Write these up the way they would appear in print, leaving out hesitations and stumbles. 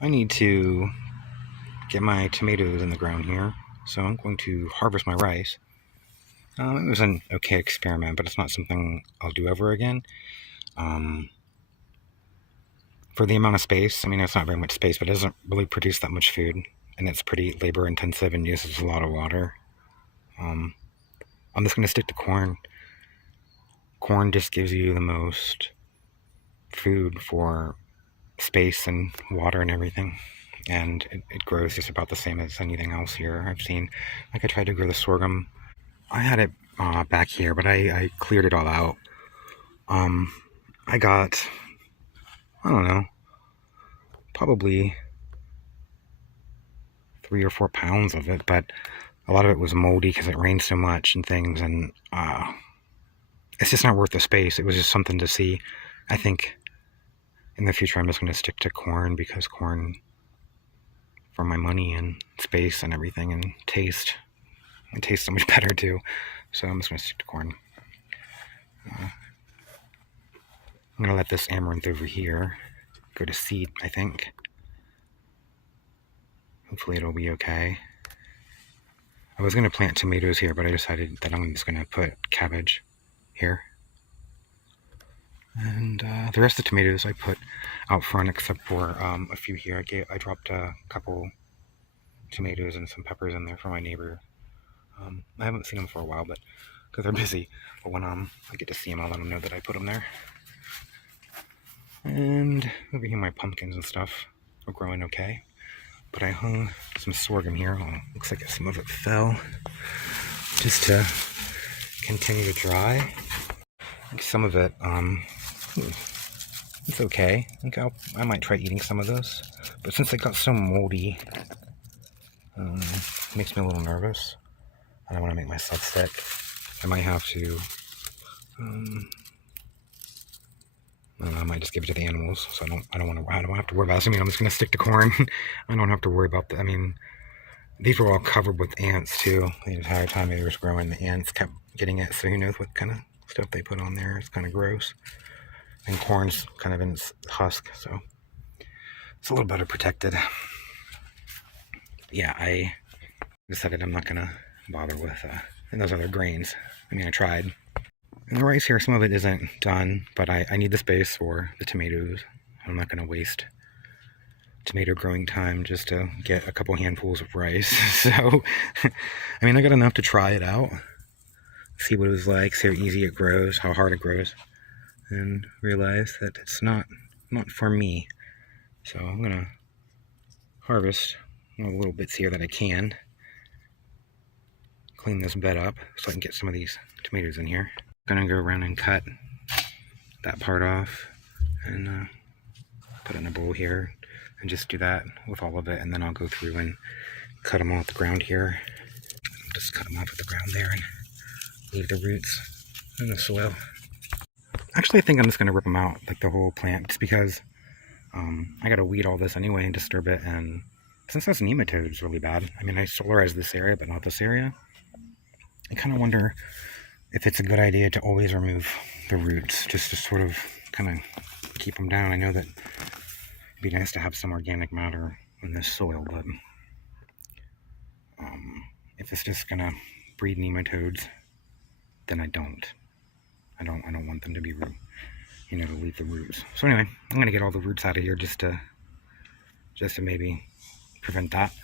I need to get my tomatoes in the ground here, so I'm going to harvest my rice. It was an okay experiment, but it's not something I'll do ever again. For the amount of space, I mean, it's not very much space, but it doesn't really produce that much food, and it's pretty labor intensive and uses a lot of water. I'm just going to stick to corn. Corn just gives you the most food for space and water and everything, and it grows just about the same as anything else here I've seen. Like, I tried to grow the sorghum. I had it back here, but I cleared it all out. I got, I don't know, probably 3 or 4 pounds of it, but a lot of it was moldy because it rained so much and things, and it's just not worth the space. It was just something to see. I think in the future I'm just going to stick to corn, because corn, for my money and space and everything and taste, it tastes so much better too. So I'm just going to stick to corn. I'm going to let this amaranth over here go to seed, I think. Hopefully it'll be okay. I was going to plant tomatoes here, but I decided that I'm just going to put cabbage here. And the rest of the tomatoes I put out front, except for a few here. I dropped a couple tomatoes and some peppers in there for my neighbor. I haven't seen them for a while, but because they're busy. But when I get to see them, I'll let them know that I put them there. And over here, my pumpkins and stuff are growing okay. But I hung some sorghum here. Oh, looks like some of it fell, just to continue to dry. I think some of it, it's okay. I think I might try eating some of those. But since it got so moldy, it makes me a little nervous. I don't want to make myself sick. I might have to, I might just give it to the animals, so I don't have to worry about it. I mean, I'm just going to stick to corn. I don't have to worry about I mean, these were all covered with ants too. The entire time they were growing, the ants kept getting it, so who knows what kind of stuff they put on there. It's kind of gross. And corn's kind of in its husk, so it's a little better protected. Yeah, I decided I'm not going to bother with those other grains. I mean, I tried. And the rice here, some of it isn't done, but I need the space for the tomatoes. I'm not going to waste tomato growing time just to get a couple handfuls of rice. So, I mean, I got enough to try it out, see what it was like, see how easy it grows, how hard it grows, and realize that it's not for me. So I'm going to harvest all the little bits here that I can, clean this bed up so I can get some of these tomatoes in here. Gonna go around and cut that part off and put it in a bowl here, and just do that with all of it, and then I'll go through and cut them off the ground here. I'll just cut them off at the ground there and leave the roots in the soil. Actually, I think I'm just gonna rip them out, like the whole plant, just because I gotta weed all this anyway and disturb it, and since those nematodes really bad, I mean, I solarized this area but not this area, I kind of wonder if it's a good idea to always remove the roots, just to sort of kind of keep them down. I know that it'd be nice to have some organic matter in this soil, but if it's just gonna breed nematodes, then I don't want them to be to leave the roots. So anyway, I'm gonna get all the roots out of here just to maybe prevent that,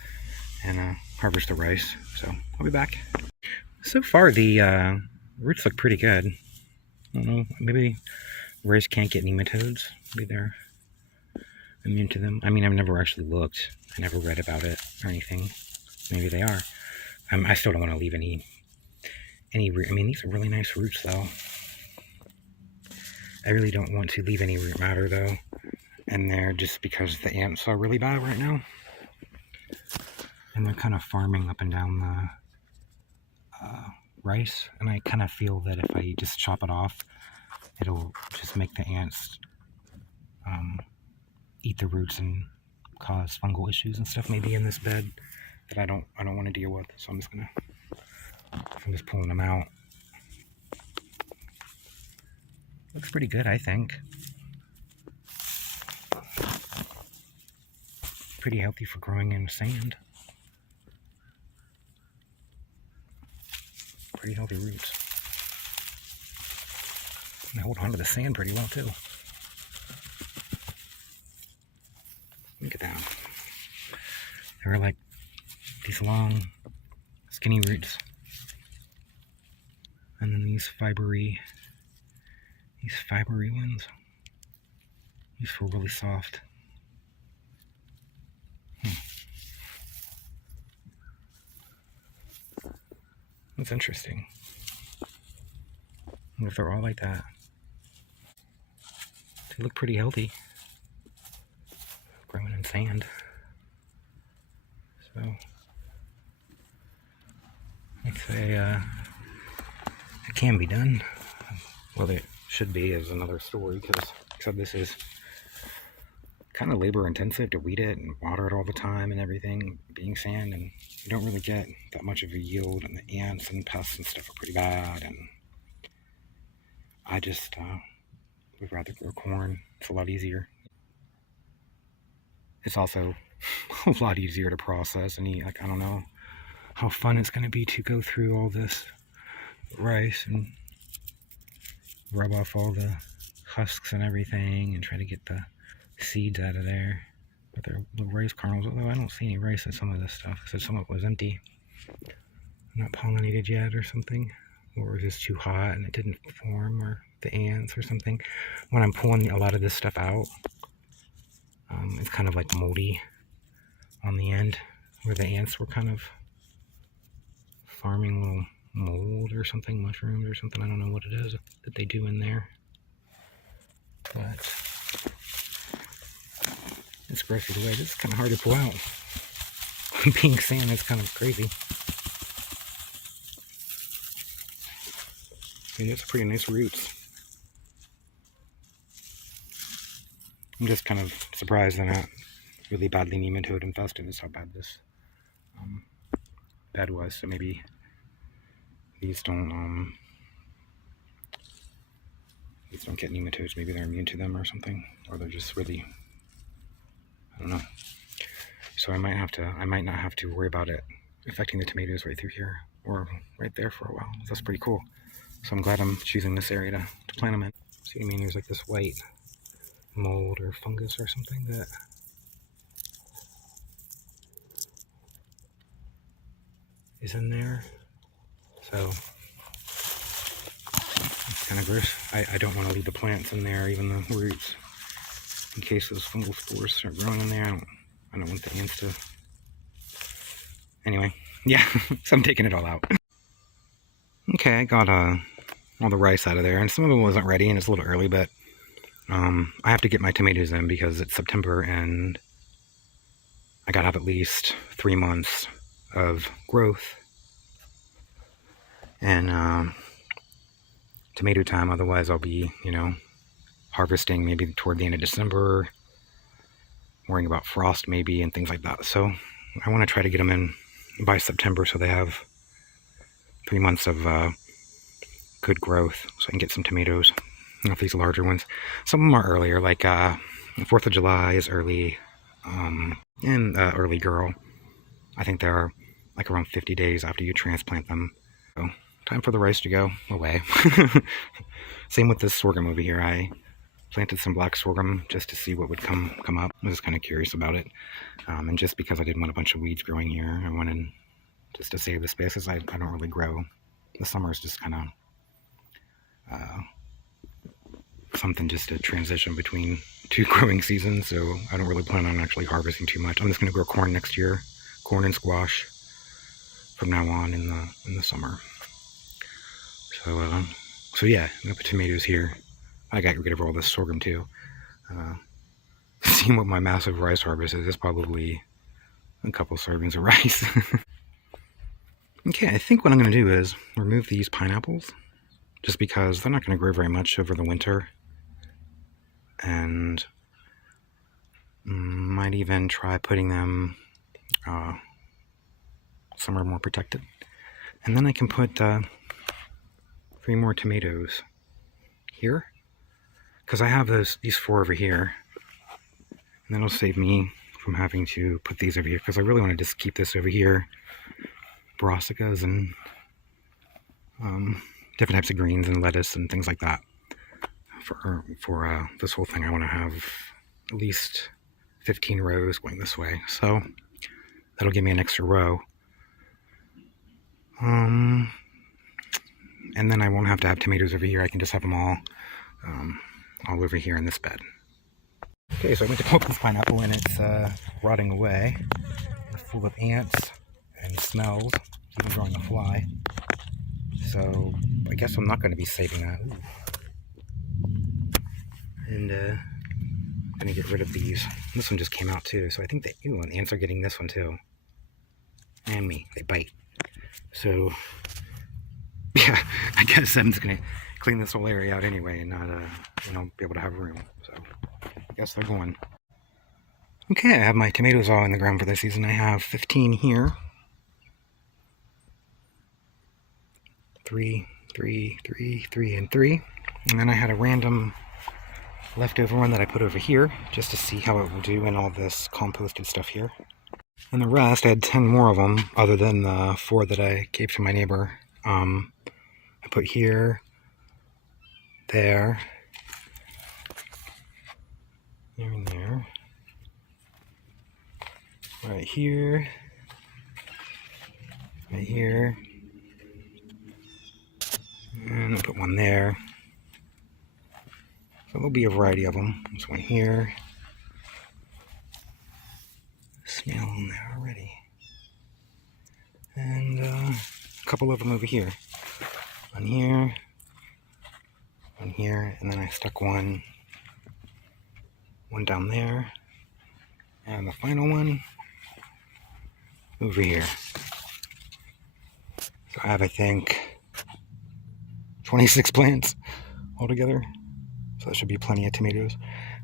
and harvest the rice. So I'll be back. So far the roots look pretty good. I don't know, maybe rice can't get nematodes. Maybe they're immune to them. I mean, I've never actually looked. I never read about it or anything. Maybe they are. I still don't want to leave any root. I mean, these are really nice roots, though. I really don't want to leave any root matter, though, in there, just because the ants are really bad right now. And they're kind of farming up and down the rice, and I kind of feel that if I just chop it off, it'll just make the ants eat the roots and cause fungal issues and stuff maybe in this bed that I don't want to deal with. So I'm just pulling them out. Looks pretty good, I think. pretty healthy for growing in sand. Pretty healthy roots. They hold on to the sand pretty well too. Look at that. They're like these long, skinny roots. And then these fibery ones. These feel really soft. That's interesting. I wonder if they're all like that. They look pretty healthy. Growing in sand. So, I'd say it can be done. Well, it should be is another story, because except this is kind of labor intensive to weed it and water it all the time and everything, being sand, and you don't really get that much of a yield, and the ants and pests and stuff are pretty bad, and I just would rather grow corn. It's a lot easier. It's also a lot easier to process and eat. Like, I don't know how fun it's going to be to go through all this rice and rub off all the husks and everything and try to get the seeds out of there. But they're little rice kernels, although I don't see any rice in some of this stuff. I said some of it was empty. Not pollinated yet or something. Or it was just too hot and it didn't form, or the ants or something. When I'm pulling a lot of this stuff out, it's kind of like moldy on the end, where the ants were kind of farming little mold or something, mushrooms or something. I don't know what it is that they do in there, but it's gross either way. This is kind of hard to pull out. Being sand is kind of crazy. I mean, it's pretty nice roots. I'm just kind of surprised they're not really badly nematode infested. Is how bad this bed was. So maybe these don't get nematodes. Maybe they're immune to them or something, or they're just really, I don't know. So I might not have to worry about it affecting the tomatoes right through here or right there for a while. That's pretty cool. So I'm glad I'm choosing this area to plant them in. See what I mean? There's like this white mold or fungus or something that is in there. So it's kind of gross. I don't want to leave the plants in there, even the roots, in case those fungal spores start growing in there. I don't want the ants to. Anyway, yeah, so I'm taking it all out. Okay, I got all the rice out of there, and some of it wasn't ready, and it's a little early, but I have to get my tomatoes in because it's September, and I gotta have at least 3 months of growth and tomato time. Otherwise, I'll be, harvesting maybe toward the end of December, worrying about frost maybe and things like that. So I want to try to get them in by September so they have 3 months of good growth, so I can get some tomatoes. Not these larger ones. Some of them are earlier, like 4th of July is early, and early girl. I think they're like around 50 days after you transplant them. So time for the rice to go away. Same with this sorghum over here. I planted some black sorghum just to see what would come up. I was kind of curious about it, and just because I didn't want a bunch of weeds growing here, I wanted just to save the space, because I don't really grow. The summer is just kind of something just to transition between 2 growing seasons, so I don't really plan on actually harvesting too much. I'm just going to grow corn next year, corn and squash from now on in the summer. So yeah, I'm going to put tomatoes here. I got rid of all this sorghum too. Seeing what my massive rice harvest is, it's probably a couple servings of rice. Okay, I think what I'm going to do is remove these pineapples, just because they're not going to grow very much over the winter. And might even try putting them somewhere more protected. And then I can put 3 more tomatoes here, because I have these 4 over here, and that'll save me from having to put these over here, because I really want to just keep this over here. Brassicas and different types of greens and lettuce and things like that. For this whole thing, I want to have at least 15 rows going this way, so that'll give me an extra row. And then I won't have to have tomatoes over here. I can just have them all over here in this bed. Okay, so I went to poke this pineapple and it's rotting away. It's full of ants and smells. It's even drawing a fly. So I guess I'm not going to be saving that. Ooh. And I'm going to get rid of these. This one just came out too, so I think that, and the ants are getting this one too. And me, they bite. So, yeah, I guess I'm just going to clean this whole area out anyway and not, be able to have room. So, I guess they're going. Okay, I have my tomatoes all in the ground for this season. I have 15 here. 3, 3, 3, 3, and 3. And then I had a random leftover one that I put over here just to see how it will do in all this composted stuff here. And the rest, I had 10 more of them other than the 4 that I gave to my neighbor. I put here, there, and there, right here, and I put one there. So there'll be a variety of them. There's one here. Snail in there already. And a couple of them over here. One here, and then I stuck one down there, and the final one over here. So I have, I think, 26 plants altogether. So that should be plenty of tomatoes.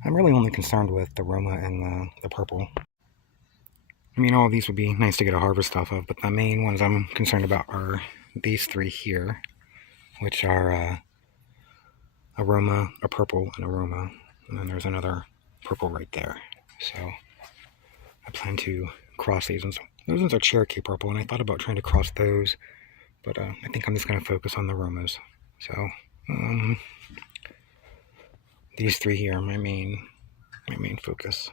I'm really only concerned with the Roma and the purple. I mean, all of these would be nice to get a harvest off of, but the main ones I'm concerned about are these 3 here, which are a Roma, a purple, and a Roma. And then there's another purple right there. So I plan to cross these ones. Those ones are Cherokee purple, and I thought about trying to cross those, but I think I'm just going to focus on the Romas. So these 3 here are my main focus.